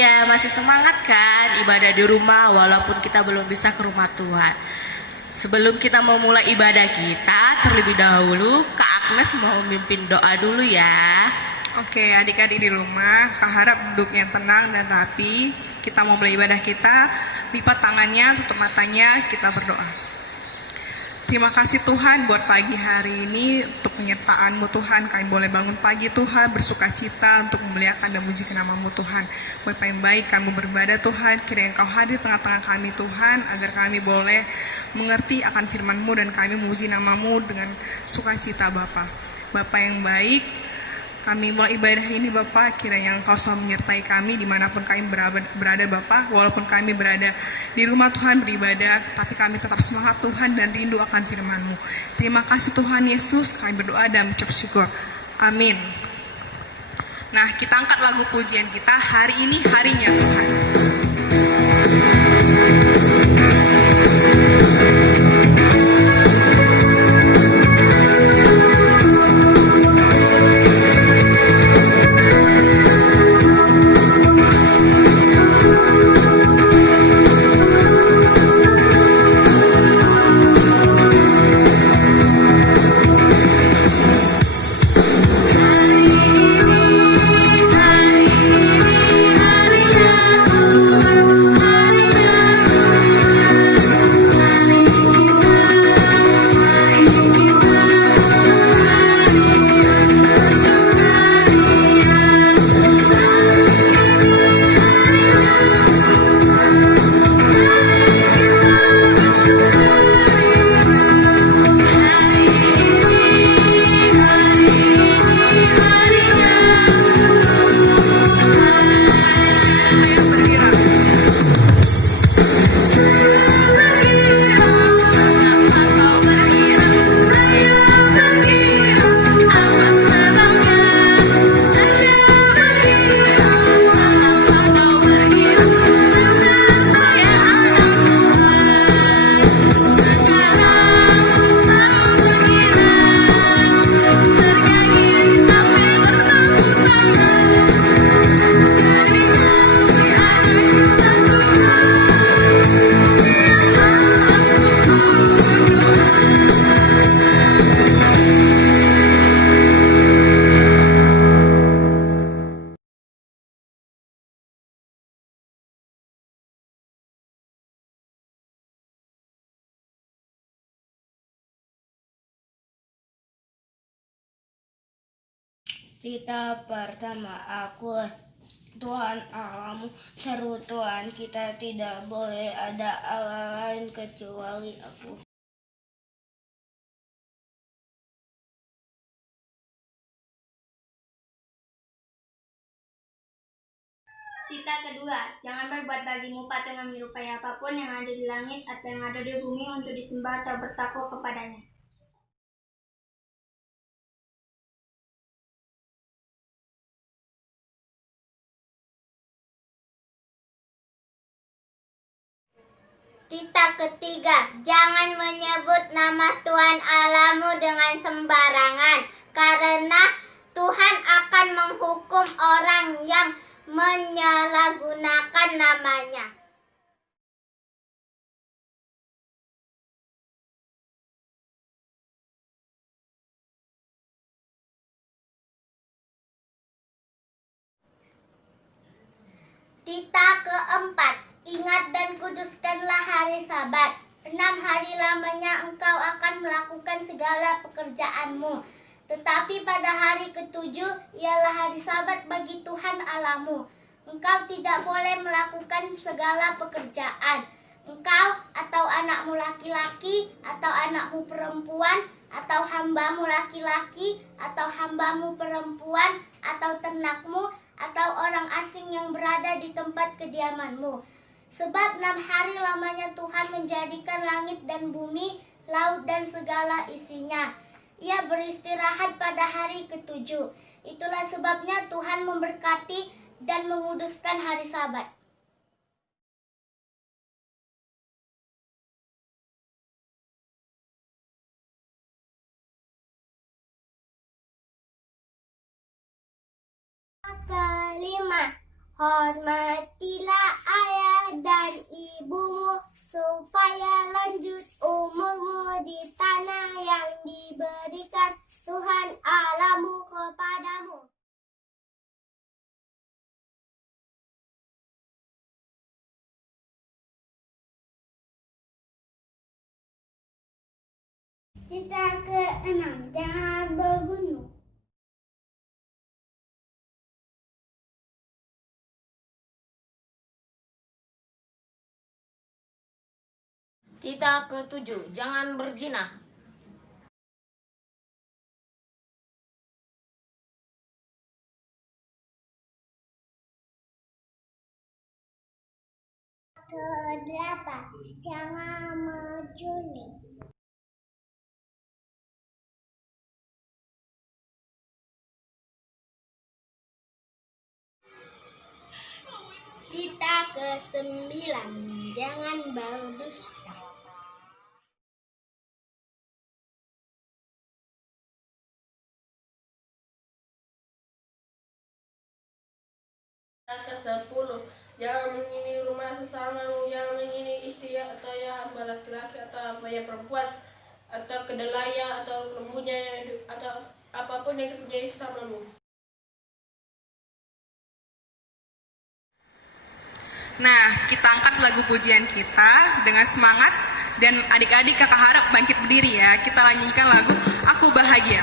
Iya, masih semangat kan ibadah di rumah walaupun kita belum bisa ke rumah Tuhan. Sebelum kita memulai ibadah kita, terlebih dahulu Kak Agnes mau memimpin doa dulu ya. Oke, adik-adik di rumah, Kak harap duduk yang tenang dan rapi. Kita mau mulai ibadah kita, lipat tangannya, tutup matanya, kita berdoa. Terima kasih Tuhan buat pagi hari ini, untuk penyertaan-Mu Tuhan. Kami boleh bangun pagi Tuhan, bersuka cita untuk memuliakan dan memuji nama-Mu Tuhan. Bapa yang baik, kami beribadah Tuhan, kiranya Engkau hadir tengah-tengah kami Tuhan, agar kami boleh mengerti akan firman-Mu dan kami memuji nama-Mu dengan sukacita Bapa. Bapa yang baik, kami mulai ibadah ini Bapak, kiranya Engkau selalu menyertai kami dimanapun kami berada Bapak. Walaupun kami berada di rumah Tuhan beribadah, tapi kami tetap semangat Tuhan dan rindu akan firman-Mu. Terima kasih Tuhan Yesus, kami berdoa dan mengucap syukur. Amin. Nah, kita angkat lagu pujian kita, hari ini harinya Tuhan. Cerita pertama, aku Tuhan Allahmu, seru Tuhan kita, tidak boleh ada Allah lain kecuali aku. Cerita kedua, jangan berbuat bagimu patung yang menyerupai apapun yang ada di langit atau yang ada di bumi untuk disembah atau bertakwa kepadanya. Cerita ketiga, jangan menyebut nama Tuhan Allahmu dengan sembarangan, karena Tuhan akan menghukum orang yang menyalahgunakan namanya. Cerita keempat, ingat dan kuduskanlah hari Sabat. 6 hari lamanya engkau akan melakukan segala pekerjaanmu. Tetapi pada hari ketujuh ialah hari Sabat bagi Tuhan Allahmu. Engkau tidak boleh melakukan segala pekerjaan. Engkau atau anakmu laki-laki atau anakmu perempuan atau hambamu laki-laki atau hambamu perempuan atau ternakmu atau orang asing yang berada di tempat kediamanmu. Sebab 6 hari lamanya Tuhan menjadikan langit dan bumi, laut dan segala isinya. Ia beristirahat pada hari ketujuh. Itulah sebabnya Tuhan memberkati dan menguduskan hari Sabat. Kelima, Hormatilah ayah dan ibumu, supaya lanjut umurmu di tanah yang diberikan Tuhan Allahmu kepadamu. Cita ke-6, jangan bergunung. Cita ke-7, jangan berzina. Ke-8, jangan mencuri. Cita ke-9, jangan berdusta. Ke-10, jangan mengini rumah sesamamu, jangan mengini istri atau ya hamba laki-laki atau hamba yang perempuan atau kedelai atau lembunya atau apapun yang dipunyai sesamamu. Nah, kita angkat lagu pujian kita dengan semangat, dan adik-adik kakak harap bangkit berdiri ya. Kita nyanyikan lagu Aku Bahagia.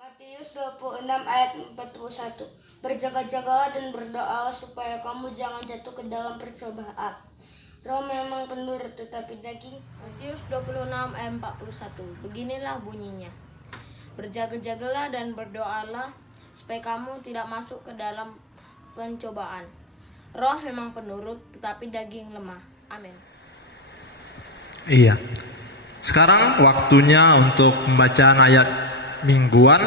Matius 26 ayat 41. Berjaga-jagalah dan berdoa supaya kamu jangan jatuh ke dalam percobaan. Roh memang penurut tetapi daging. Matius 26 ayat 41. Beginilah bunyinya. Berjaga-jagalah dan berdoalah supaya kamu tidak masuk ke dalam pencobaan. Roh memang penurut tetapi daging lemah. Amin. Iya. Sekarang waktunya untuk pembacaan ayat mingguan,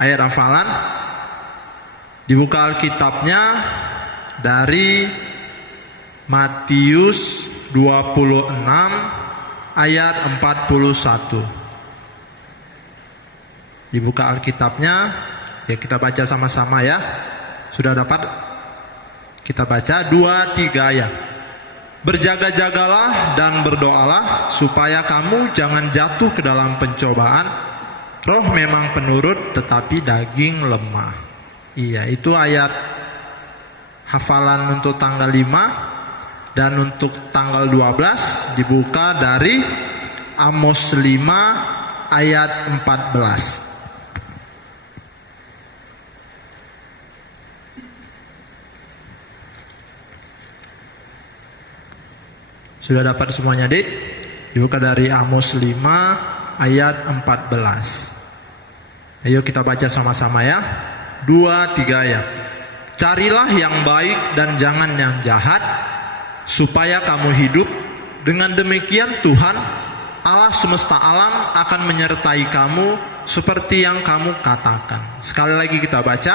ayat hafalan. Dibuka Alkitabnya dari Matius 26 ayat 41. Dibuka Alkitabnya, ya kita baca sama-sama ya. Sudah dapat? Kita baca 2-3 ya. Berjaga-jagalah dan berdoalah supaya kamu jangan jatuh ke dalam pencobaan. Roh memang penurut tetapi daging lemah. Iya, itu ayat hafalan untuk tanggal 5. Dan untuk tanggal 12 dibuka dari Amos 5 ayat 14. Sudah dapat semuanya, Dik? Dibuka dari Amos 5 ayat 14. Ayo kita baca sama-sama ya. 2, 3 ya. Carilah yang baik dan jangan yang jahat, supaya kamu hidup. Dengan demikian Tuhan Allah semesta alam akan menyertai kamu seperti yang kamu katakan. Sekali lagi kita baca.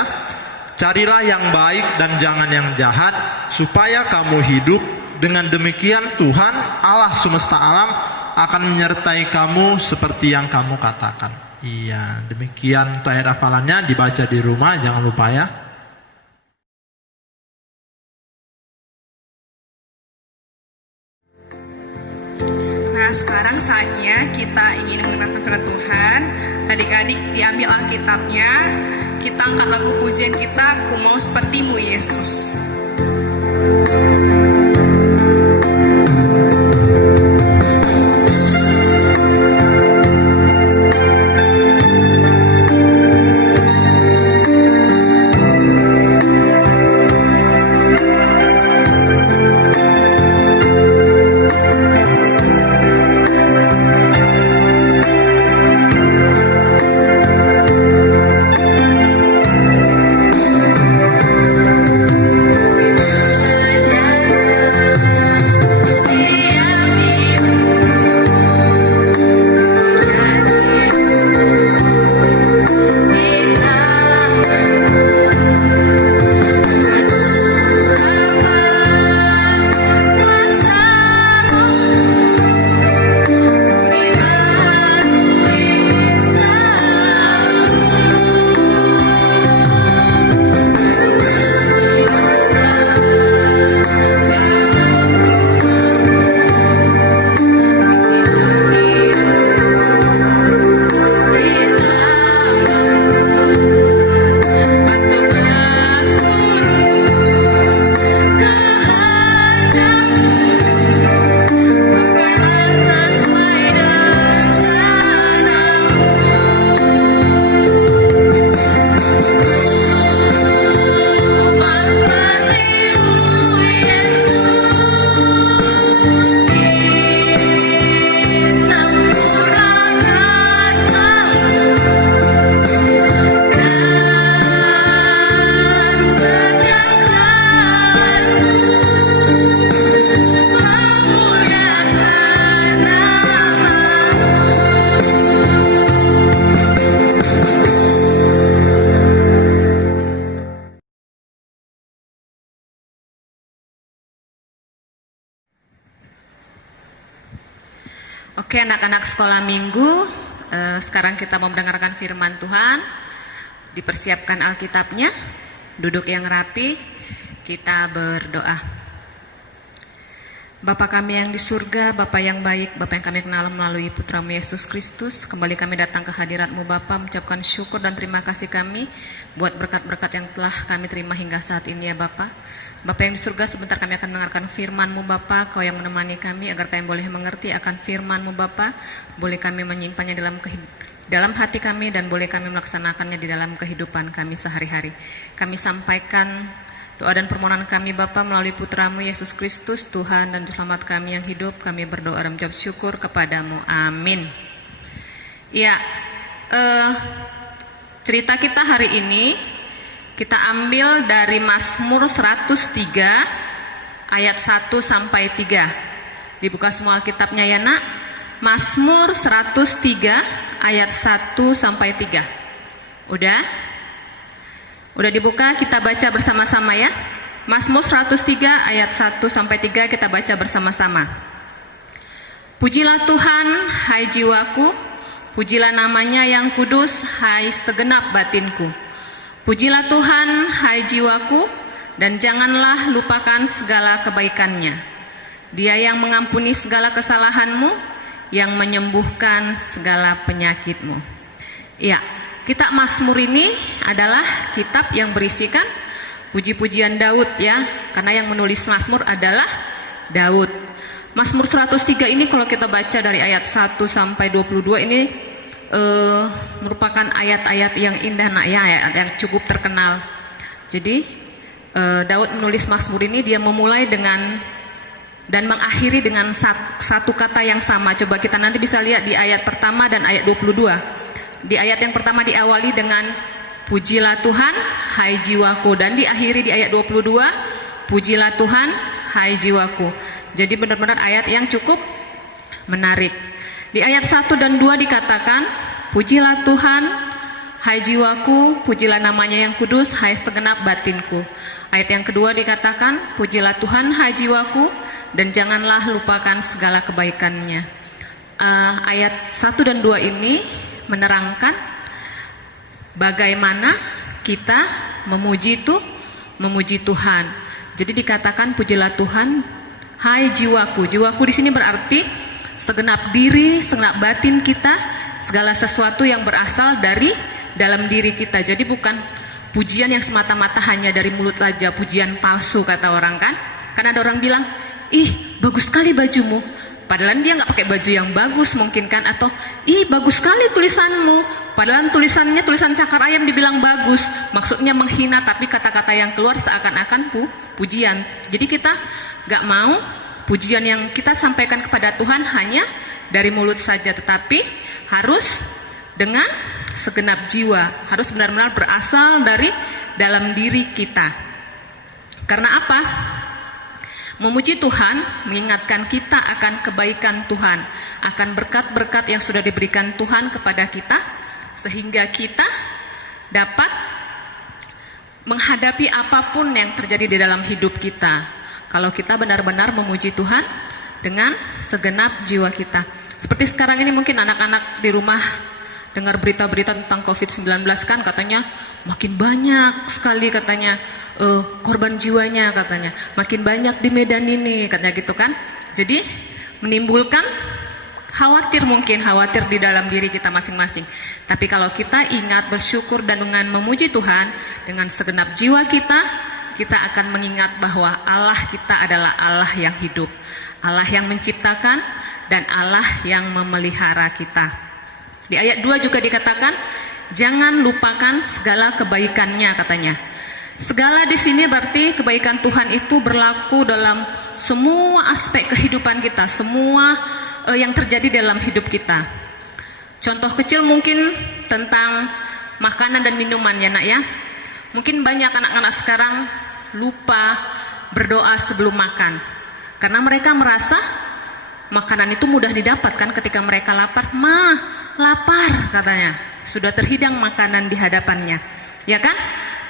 Carilah yang baik dan jangan yang jahat, supaya kamu hidup. Dengan demikian Tuhan Allah semesta alam akan menyertai kamu seperti yang kamu katakan. Iya, demikian untuk ayat hafalannya, dibaca di rumah, jangan lupa ya. Nah, sekarang saatnya kita ingin mengenalkan firman Tuhan. Adik-adik diambil Alkitabnya, kita angkat lagu pujian kita, Ku Mau Sepertimu Yesus. Oke, anak-anak sekolah minggu, sekarang kita mau mendengarkan firman Tuhan. Dipersiapkan Alkitabnya, duduk yang rapi, kita berdoa. Bapa kami yang di surga, Bapa yang baik, Bapa yang kami kenal melalui Putramu Yesus Kristus, kembali kami datang ke hadirat-Mu Bapa, mengucapkan syukur dan terima kasih kami buat berkat-berkat yang telah kami terima hingga saat ini ya Bapa. Bapa yang di surga, sebentar kami akan mendengarkan firman-Mu Bapa, Kau yang menemani kami agar kami boleh mengerti akan firman-Mu Bapa, boleh kami menyimpannya dalam hati kami dan boleh kami melaksanakannya di dalam kehidupan kami sehari-hari. Kami sampaikan doa dan permohonan kami Bapa melalui Putramu Yesus Kristus, Tuhan dan Selamat kami yang hidup. Kami berdoa dan mengucap syukur kepadamu. Amin. Ya, cerita kita hari ini kita ambil dari Mazmur 103 ayat 1 sampai 3. Dibuka semua Alkitabnya ya nak. Mazmur 103 ayat 1 sampai 3. Udah? Udah dibuka, kita baca bersama-sama ya. Mazmur 103 ayat 1 sampai 3 kita baca bersama-sama. Pujilah Tuhan, hai jiwaku, pujilah namanya yang kudus, hai segenap batinku. Pujilah Tuhan, hai jiwaku, dan janganlah lupakan segala kebaikannya. Dia yang mengampuni segala kesalahanmu, yang menyembuhkan segala penyakitmu. Ya, kitab Mazmur ini adalah kitab yang berisikan puji-pujian Daud ya, karena yang menulis Mazmur adalah Daud. Mazmur 103 ini kalau kita baca dari ayat 1 sampai 22 ini merupakan ayat-ayat yang indah nak ya, ayat yang cukup terkenal. Jadi Daud menulis Mazmur ini, dia memulai dengan dan mengakhiri dengan satu kata yang sama. Coba kita nanti bisa lihat di ayat pertama dan ayat 22. Di ayat yang pertama diawali dengan pujilah Tuhan, hai jiwaku, dan diakhiri di ayat 22, pujilah Tuhan, hai jiwaku. Jadi benar-benar ayat yang cukup menarik. Di ayat 1 dan 2 dikatakan, pujilah Tuhan, hai jiwaku, pujilah namanya yang kudus, hai segenap batinku. Ayat yang kedua dikatakan, pujilah Tuhan, hai jiwaku, dan janganlah lupakan segala kebaikannya. Ayat 1 dan 2 ini menerangkan bagaimana kita memuji Tuhan. Jadi dikatakan, pujilah Tuhan, hai jiwaku. Jiwaku di sini berarti segenap diri, segenap batin kita, segala sesuatu yang berasal dari dalam diri kita. Jadi bukan pujian yang semata-mata hanya dari mulut saja, pujian palsu kata orang kan. Karena ada orang bilang, ih bagus sekali bajumu, padahal dia nggak pakai baju yang bagus mungkin kan. Atau ih bagus sekali tulisanmu, padahal tulisannya tulisan cakar ayam dibilang bagus. Maksudnya menghina, tapi kata-kata yang keluar seakan-akan pujian. Jadi kita nggak mau pujian yang kita sampaikan kepada Tuhan hanya dari mulut saja, tetapi harus dengan segenap jiwa, harus benar-benar berasal dari dalam diri kita. Karena apa? Memuji Tuhan mengingatkan kita akan kebaikan Tuhan, akan berkat-berkat yang sudah diberikan Tuhan kepada kita, sehingga kita dapat menghadapi apapun yang terjadi di dalam hidup kita. Kalau kita benar-benar memuji Tuhan dengan segenap jiwa kita. Seperti sekarang ini mungkin anak-anak di rumah dengar berita-berita tentang COVID-19 kan, katanya makin banyak sekali katanya korban jiwanya, katanya makin banyak di Medan ini, katanya gitu kan. Jadi menimbulkan khawatir di dalam diri kita masing-masing. Tapi kalau kita ingat bersyukur dan dengan memuji Tuhan dengan segenap jiwa kita, kita akan mengingat bahwa Allah kita adalah Allah yang hidup, Allah yang menciptakan, dan Allah yang memelihara kita. Di ayat 2 juga dikatakan, jangan lupakan segala kebaikannya, katanya. Segala di sini berarti kebaikan Tuhan itu berlaku dalam semua aspek kehidupan kita, semua yang terjadi dalam hidup kita. Contoh kecil mungkin tentang makanan dan minuman ya nak ya. Mungkin banyak anak-anak sekarang lupa berdoa sebelum makan, karena mereka merasa makanan itu mudah didapatkan ketika mereka lapar. Lapar katanya, sudah terhidang makanan di hadapannya, ya kan?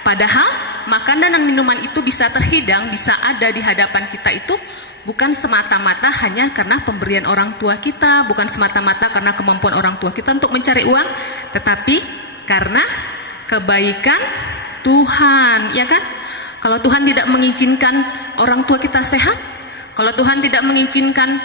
Padahal makanan dan minuman itu bisa terhidang, bisa ada di hadapan kita itu bukan semata-mata hanya karena pemberian orang tua kita, bukan semata-mata karena kemampuan orang tua kita untuk mencari uang, tetapi karena kebaikan Tuhan, ya kan? Kalau Tuhan tidak mengizinkan orang tua kita sehat, kalau Tuhan tidak mengizinkan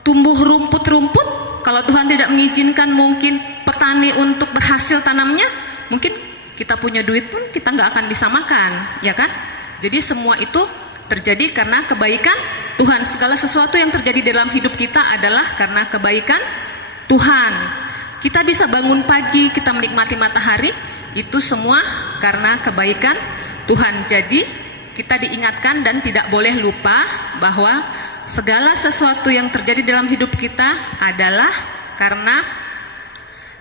tumbuh rumput-rumput, kalau Tuhan tidak mengizinkan mungkin petani untuk berhasil tanamnya, mungkin kita punya duit pun kita nggak akan bisa makan, ya kan? Jadi semua itu terjadi karena kebaikan Tuhan. Segala sesuatu yang terjadi dalam hidup kita adalah karena kebaikan Tuhan. Kita bisa bangun pagi, kita menikmati matahari, itu semua karena kebaikan Tuhan. Jadi kita diingatkan dan tidak boleh lupa bahwa segala sesuatu yang terjadi dalam hidup kita adalah karena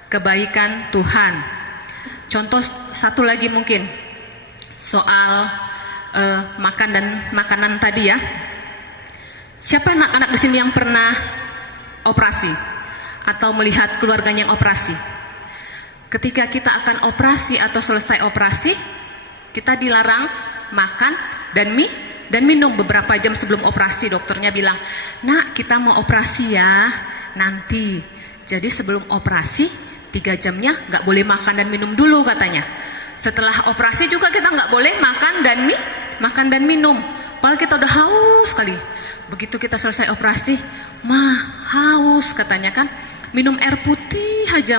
kebaikan Tuhan. Contoh satu lagi mungkin soal makan dan makanan tadi ya. Siapa anak-anak di sini yang pernah operasi atau melihat keluarganya yang operasi? Ketika kita akan operasi atau selesai operasi, kita dilarang makan dan minum beberapa jam sebelum operasi. Dokternya bilang, nak kita mau operasi ya nanti, jadi sebelum operasi 3 jamnya nggak boleh makan dan minum dulu katanya. Setelah operasi juga kita nggak boleh makan dan minum, padahal kita udah haus sekali. Begitu kita selesai operasi, haus katanya kan, minum air putih aja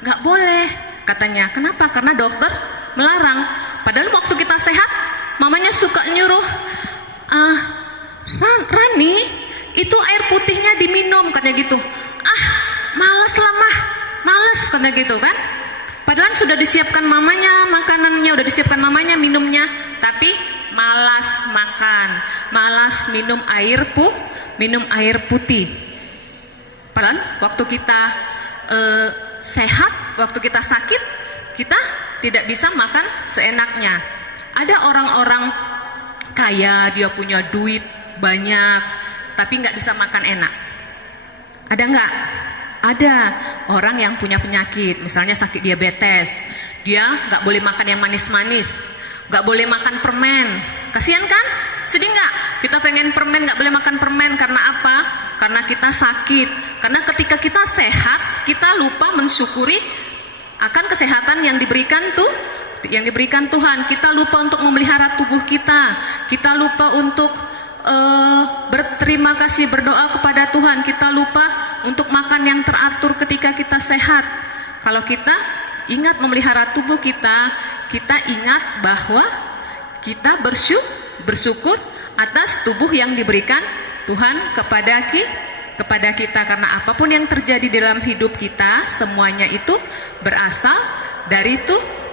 nggak boleh katanya. Kenapa? Karena dokter melarang. Padahal waktu kita sehat, mamanya suka nyuruh, Rani, itu air putihnya diminum katanya gitu. Males lah males katanya gitu kan. Padahal sudah disiapkan mamanya makanannya, udah disiapkan mamanya minumnya, tapi malas makan. malas minum air putih. Padahal waktu kita sehat, waktu kita sakit, kita tidak bisa makan seenaknya. Ada orang-orang kaya, dia punya duit banyak, tapi nggak bisa makan enak. Ada nggak? Ada orang yang punya penyakit, misalnya sakit diabetes, dia nggak boleh makan yang manis-manis, nggak boleh makan permen. Kasian kan? Sedih nggak? Kita pengen permen, nggak boleh makan permen. Karena apa? Karena kita sakit. Karena ketika kita sehat, kita lupa mensyukuri akan kesehatan yang diberikan Tuhan. Kita lupa untuk memelihara tubuh kita. Kita lupa untuk berterima kasih, berdoa kepada Tuhan. Kita lupa untuk makan yang teratur ketika kita sehat. Kalau kita ingat memelihara tubuh kita, kita ingat bahwa kita bersyukur atas tubuh yang diberikan Tuhan kepada kita. Karena apapun yang terjadi dalam hidup kita, semuanya itu berasal dari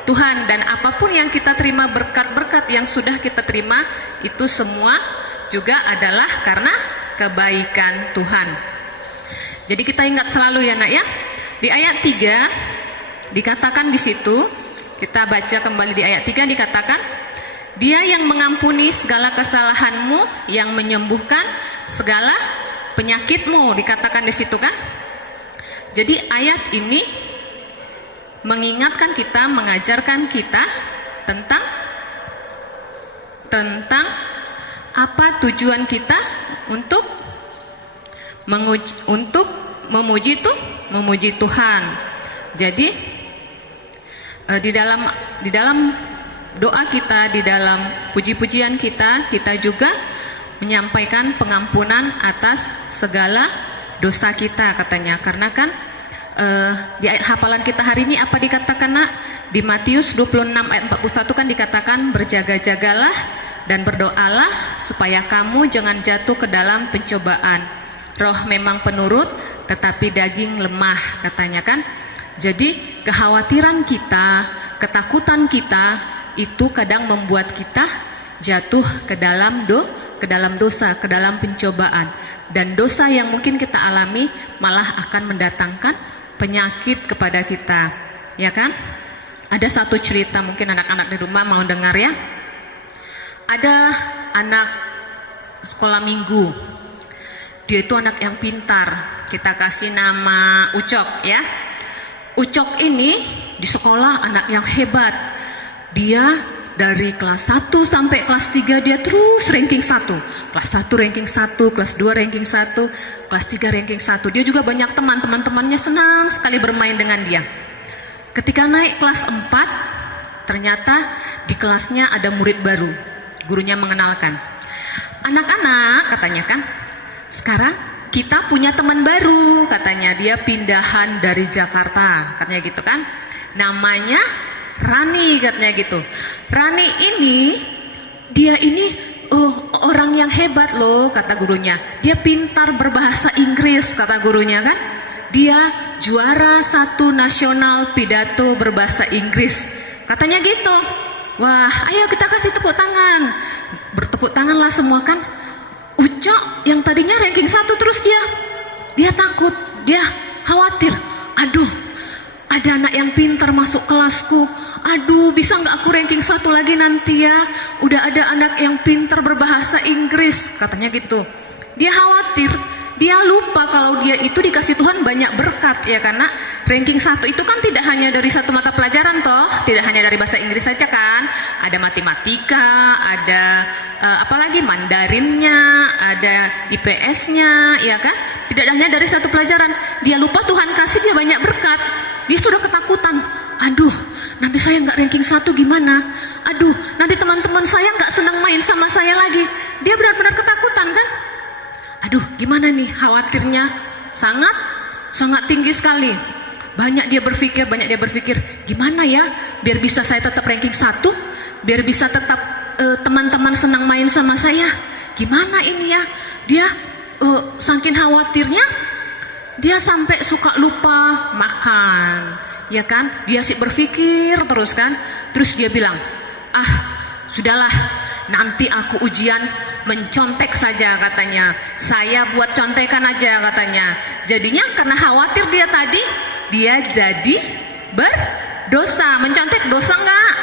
Tuhan. Dan apapun yang kita terima, berkat-berkat yang sudah kita terima, itu semua juga adalah karena kebaikan Tuhan. Jadi kita ingat selalu ya nak ya. Di ayat 3 dikatakan di situ, kita baca kembali di ayat 3 dikatakan, Dia yang mengampuni segala kesalahanmu, yang menyembuhkan segala penyakitmu, dikatakan di situ kan. Jadi ayat ini mengingatkan kita, mengajarkan kita tentang apa tujuan kita untuk memuji Tuhan. Jadi di dalam doa kita, di dalam puji-pujian kita juga menyampaikan pengampunan atas segala dosa kita katanya. Karena kan di ayat hafalan kita hari ini apa dikatakan nak? Di Matius 26 ayat 41 kan dikatakan, berjaga-jagalah dan berdoalah supaya kamu jangan jatuh ke dalam pencobaan. Roh memang penurut tetapi daging lemah katanya kan. Jadi kekhawatiran kita, ketakutan kita itu kadang membuat kita jatuh ke dalam dosa, ke dalam pencobaan. Dan dosa yang mungkin kita alami malah akan mendatangkan penyakit kepada kita, ya kan? Ada satu cerita, mungkin anak-anak di rumah mau dengar ya. Ada anak sekolah minggu, dia itu anak yang pintar, kita kasih nama Ucok ya. Ucok ini di sekolah anak yang hebat. Dia dari kelas 1 sampai kelas 3 dia terus ranking 1. Kelas 1 ranking 1, kelas 2 ranking 1, kelas 3 ranking 1. Dia juga banyak teman-temannya senang sekali bermain dengan dia. Ketika naik kelas 4, ternyata di kelasnya ada murid baru. Gurunya mengenalkan, anak-anak katanya kan, sekarang kita punya teman baru katanya. Dia pindahan dari Jakarta katanya gitu kan. Namanya Rani katanya gitu. Rani ini, dia ini orang yang hebat loh kata gurunya. Dia pintar berbahasa Inggris kata gurunya kan. Dia juara 1 nasional pidato berbahasa Inggris katanya gitu. Wah, ayo kita kasih tepuk tangan. Bertepuk tangan lah semua kan. Ucok yang tadinya ranking 1 terus dia takut, dia khawatir. Aduh, ada anak yang pintar masuk kelasku. Aduh, bisa nggak aku ranking 1 lagi nanti ya? Udah ada anak yang pintar berbahasa Inggris katanya gitu. Dia khawatir, dia lupa kalau dia itu dikasih Tuhan banyak berkat ya. Karena ranking 1 itu kan tidak hanya dari satu mata pelajaran toh, tidak hanya dari bahasa Inggris saja kan. Ada matematika, ada apalagi Mandarinnya, ada IPS-nya ya kan. Tidak hanya dari satu pelajaran. Dia lupa Tuhan kasih dia banyak berkat. Dia sudah ketakutan. Aduh, nanti saya nggak ranking 1 gimana? Aduh, nanti teman-teman saya nggak senang main sama saya lagi. Dia benar-benar ketakutan kan? Aduh, gimana nih? Khawatirnya sangat tinggi sekali. Banyak dia berpikir, gimana ya biar bisa saya tetap ranking 1, biar bisa tetap teman-teman senang main sama saya. Gimana ini ya? Dia saking khawatirnya, dia sampai suka lupa makan. Ya kan, dia sih berpikir terus kan. Terus dia bilang, sudahlah, nanti aku ujian mencontek saja katanya. Saya buat contekan aja katanya. Jadinya karena khawatir dia tadi, dia jadi berdosa. Mencontek dosa enggak?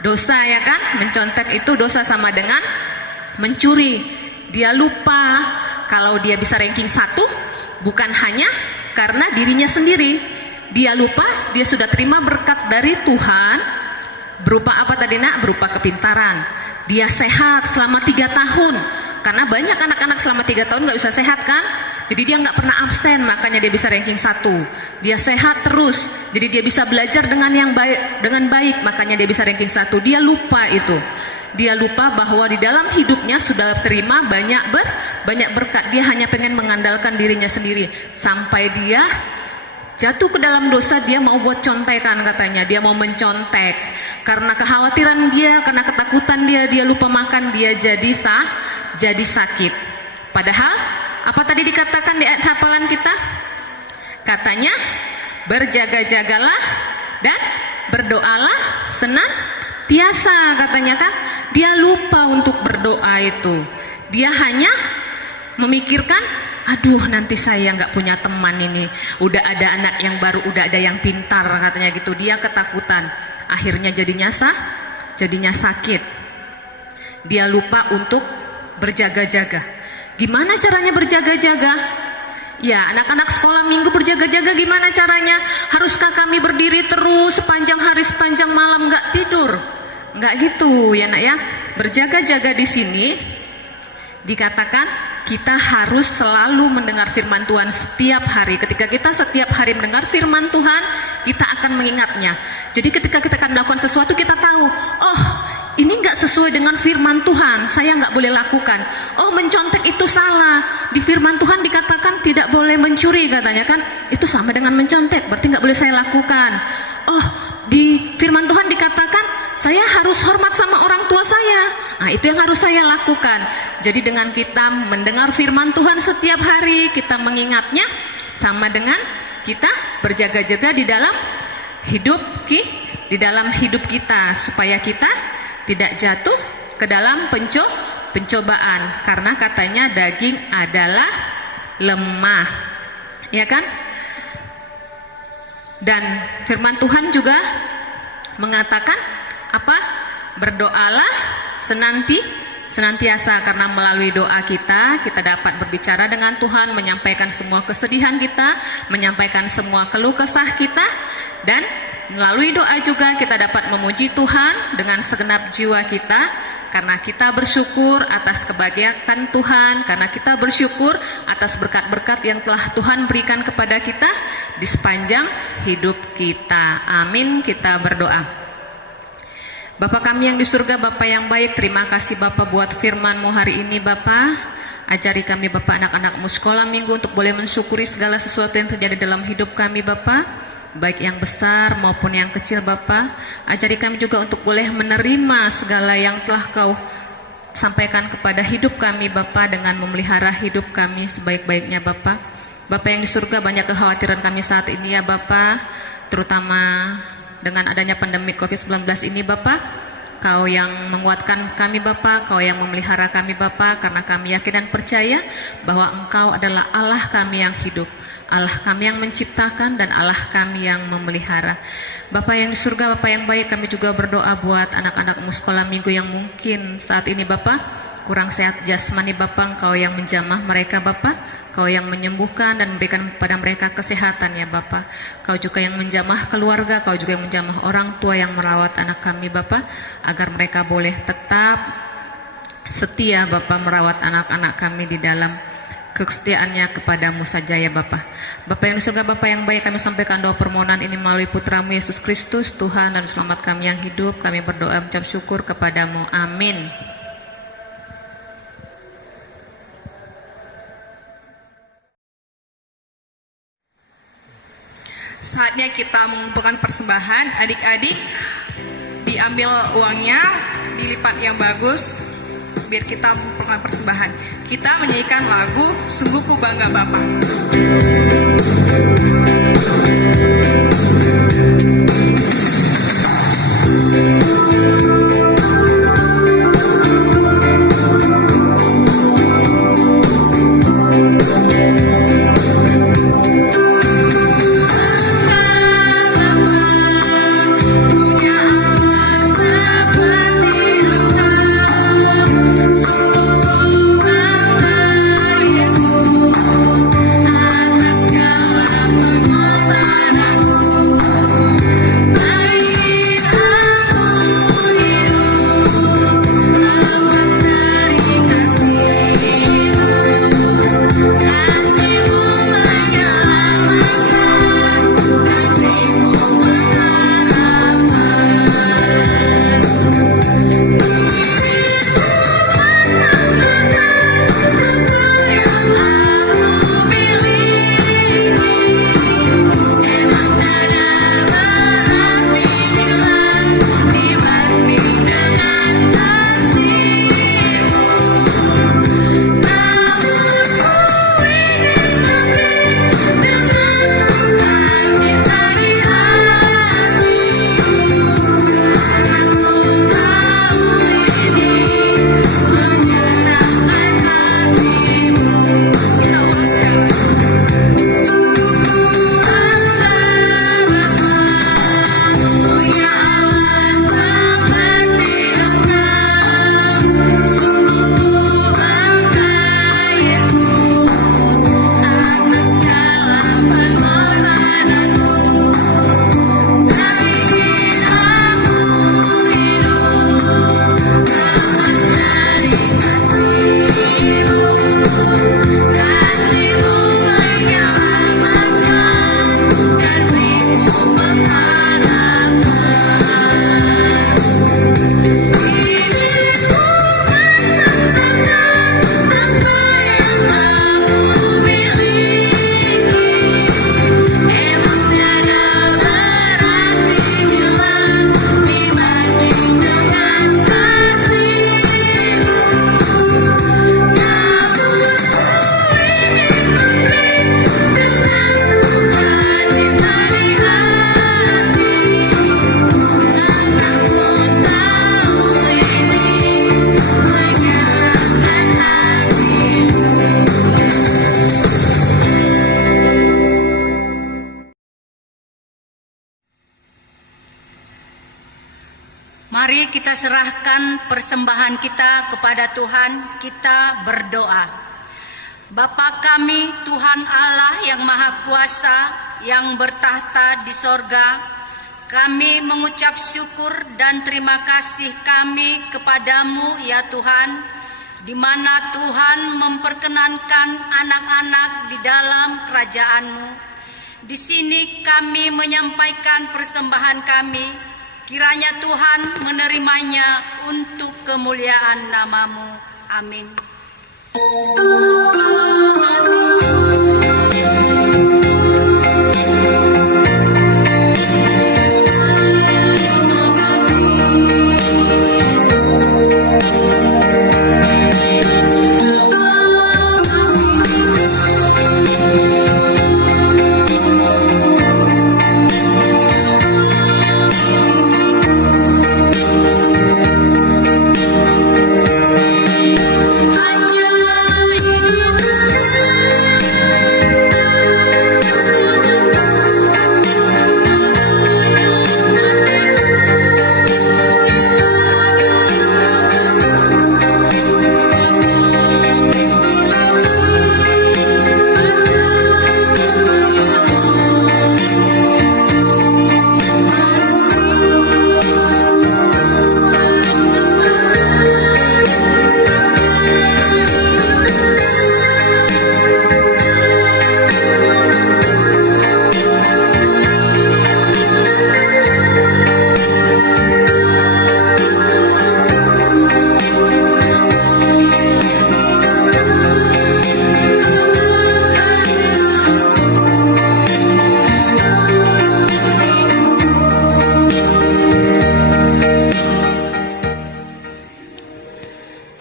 Dosa ya kan? Mencontek itu dosa, sama dengan mencuri. Dia lupa kalau dia bisa ranking 1 bukan hanya karena dirinya sendiri. Dia lupa dia sudah terima berkat dari Tuhan. Berupa apa tadi nak? Berupa kepintaran. Dia sehat selama 3 tahun. Karena banyak anak-anak selama 3 tahun gak bisa sehat kan? Jadi dia gak pernah absen, makanya dia bisa ranking 1. Dia sehat terus, jadi dia bisa belajar dengan yang baik, makanya dia bisa ranking 1. Dia lupa itu. Dia lupa bahwa di dalam hidupnya sudah terima banyak berkat. Dia hanya pengen mengandalkan dirinya sendiri. Sampai dia jatuh ke dalam dosa, dia mau buat contekan katanya. Dia mau mencontek. Karena kekhawatiran dia, karena ketakutan dia lupa makan, dia jadi sakit. Padahal apa tadi dikatakan di ayat hafalan kita? Katanya berjaga-jagalah dan berdoalah senantiasa katanya kan. Dia lupa untuk berdoa itu. Dia hanya memikirkan, aduh nanti saya nggak punya teman ini. Udah ada anak yang baru, udah ada yang pintar katanya gitu. Dia ketakutan. Akhirnya jadinya sakit. Dia lupa untuk berjaga-jaga. Gimana caranya berjaga-jaga? Ya, anak-anak sekolah minggu berjaga-jaga gimana caranya? Haruskah kami berdiri terus sepanjang hari, sepanjang malam nggak tidur? Nggak gitu ya nak ya. Berjaga-jaga di sini dikatakan kita harus selalu mendengar firman Tuhan setiap hari. Ketika kita setiap hari mendengar firman Tuhan, kita akan mengingatnya. Jadi ketika kita akan melakukan sesuatu, kita tahu, oh ini nggak sesuai dengan firman Tuhan, saya nggak boleh lakukan. Oh mencontek itu salah, di firman Tuhan dikatakan tidak boleh mencuri katanya kan. Itu sama dengan mencontek, berarti nggak boleh saya lakukan. Oh di firman Tuhan dikatakan saya harus hormat sama orang tua saya. Nah itu yang harus saya lakukan. Jadi dengan kita mendengar firman Tuhan setiap hari, kita mengingatnya, sama dengan kita berjaga-jaga di dalam hidup kita, supaya kita tidak jatuh ke dalam pencobaan. Karena katanya daging adalah lemah, ya kan? Dan firman Tuhan juga mengatakan apa? Berdoalah senantiasa, karena melalui doa kita dapat berbicara dengan Tuhan, menyampaikan semua kesedihan kita, menyampaikan semua keluh kesah kita, dan melalui doa juga kita dapat memuji Tuhan dengan segenap jiwa kita, karena kita bersyukur atas kebahagiaan Tuhan, karena kita bersyukur atas berkat-berkat yang telah Tuhan berikan kepada kita di sepanjang hidup kita. Amin. Kita berdoa. Bapa kami yang di surga, Bapa yang baik, terima kasih Bapa buat firman-Mu hari ini Bapa. Ajari kami Bapa, anak-anak-Mu sekolah minggu untuk boleh mensyukuri segala sesuatu yang terjadi dalam hidup kami Bapa, baik yang besar maupun yang kecil Bapa. Ajari kami juga untuk boleh menerima segala yang telah Kau sampaikan kepada hidup kami Bapa, dengan memelihara hidup kami sebaik-baiknya Bapa. Bapa yang di surga, banyak kekhawatiran kami saat ini ya Bapa, terutama dengan adanya pandemi COVID-19 ini Bapa. Kau yang menguatkan kami Bapa, Kau yang memelihara kami Bapa, karena kami yakin dan percaya bahwa Engkau adalah Allah kami yang hidup, Allah kami yang menciptakan, dan Allah kami yang memelihara. Bapa yang di surga, Bapa yang baik, kami juga berdoa buat anak-anak-Mu sekolah minggu yang mungkin saat ini Bapa kurang sehat jasmani Bapa. Engkau yang menjamah mereka Bapa, Kau yang menyembuhkan dan memberikan kepada mereka kesehatan ya Bapa. Kau juga yang menjamah keluarga, Kau juga yang menjamah orang tua yang merawat anak kami Bapa, agar mereka boleh tetap setia Bapa merawat anak-anak kami di dalam kesetiaannya kepadamu saja ya Bapa. Bapa yang di surga, Bapa yang baik, kami sampaikan doa permohonan ini melalui putramu Yesus Kristus, Tuhan dan Selamat kami yang hidup. Kami berdoa mengucap syukur kepadamu. Amin. Saatnya kita mengumpulkan persembahan. Adik-adik, diambil uangnya, dilipat yang bagus, biar kita mengumpulkan persembahan. Kita menyanyikan lagu Sungguh Ku Bangga Bapa. Mari kita serahkan persembahan kita kepada Tuhan, kita berdoa. Bapa kami, Tuhan Allah yang Maha Kuasa, yang bertahta di sorga, kami mengucap syukur dan terima kasih kami kepadamu ya Tuhan, di mana Tuhan memperkenankan anak-anak di dalam kerajaan-Mu. Di sini kami menyampaikan persembahan kami, kiranya Tuhan menerimanya untuk kemuliaan nama-Mu. Amin.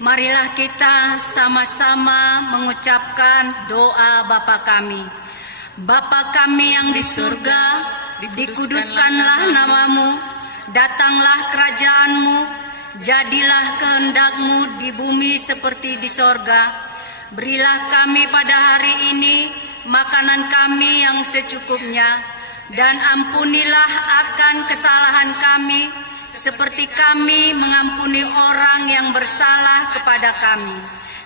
Marilah kita sama-sama mengucapkan doa Bapa kami. Bapa kami yang di surga, dikuduskanlah namamu, datanglah kerajaan-Mu, jadilah kehendak-Mu di bumi seperti di sorga. Berilah kami pada hari ini makanan kami yang secukupnya, dan ampunilah akan kesalahan kami, seperti kami mengampuni orang yang bersalah kepada kami.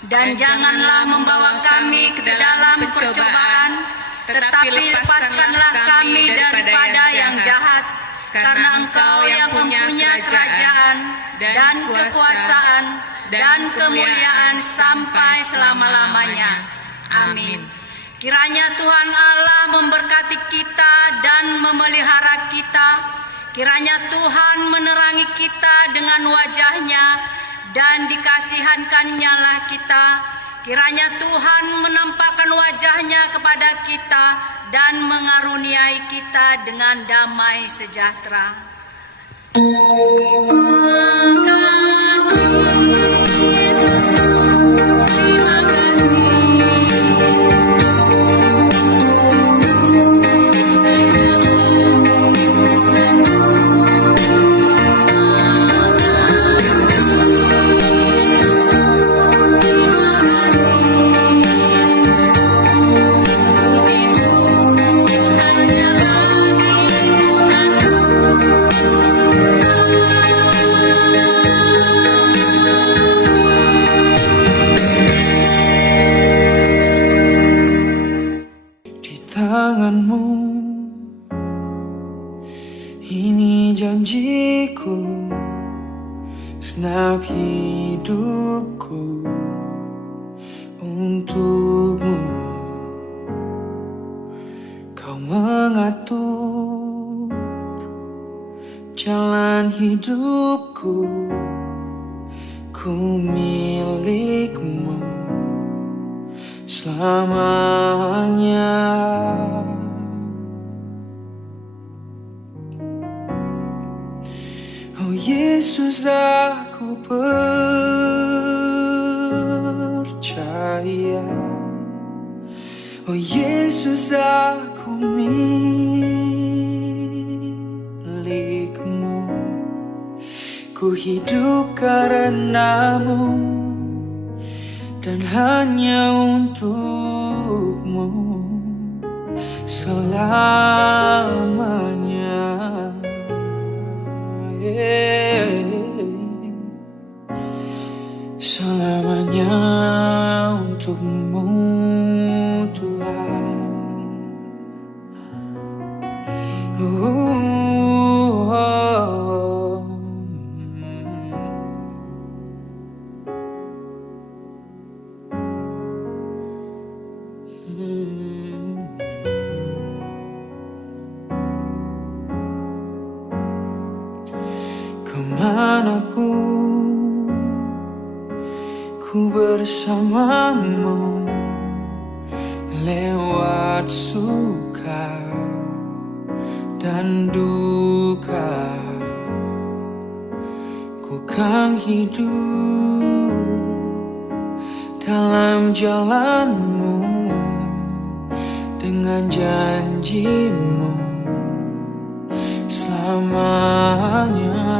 Dan janganlah membawa kami ke dalam percobaan, tetapi lepaskanlah kami daripada yang jahat. Karena Engkau yang mempunyai kerajaan dan kekuasaan dan kemuliaan sampai selama-lamanya. Amin. Kiranya Tuhan Allah memberkati kita dan memelihara kita. Kiranya Tuhan menerangi kita dengan wajah-Nya dan dikasihankan-Nya lah kita. Kiranya Tuhan menampakkan wajah-Nya kepada kita dan mengaruniai kita dengan damai sejahtera. Tanganmu, ini janjiku, segenap hidupku untukmu. Kau mengatur jalan hidupku, ku milikmu selamanya. Oh Yesus, aku percaya. Oh Yesus, aku milikmu. Ku hidup karenamu dan hanya untukmu selamanya. Yeah. Kemanapun ku bersamamu, lewat suka dan duka, ku kan hidup dalam jalanmu dengan janjimu selamanya.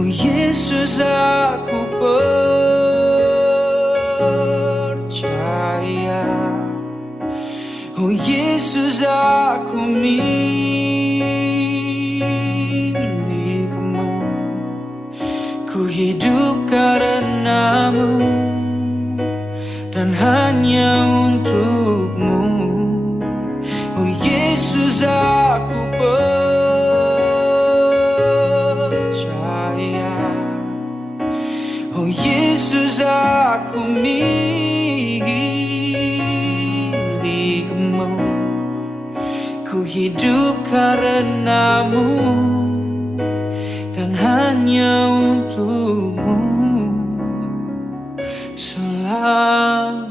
Oh Yesus, aku percaya. Oh Yesus, aku milikmu. Ku hidup karenamu dan hanya untukmu. Oh Yesus, aku percaya. Oh Yesus, aku milikmu. Ku hidup karenamu dan hanya untukmu selamanya.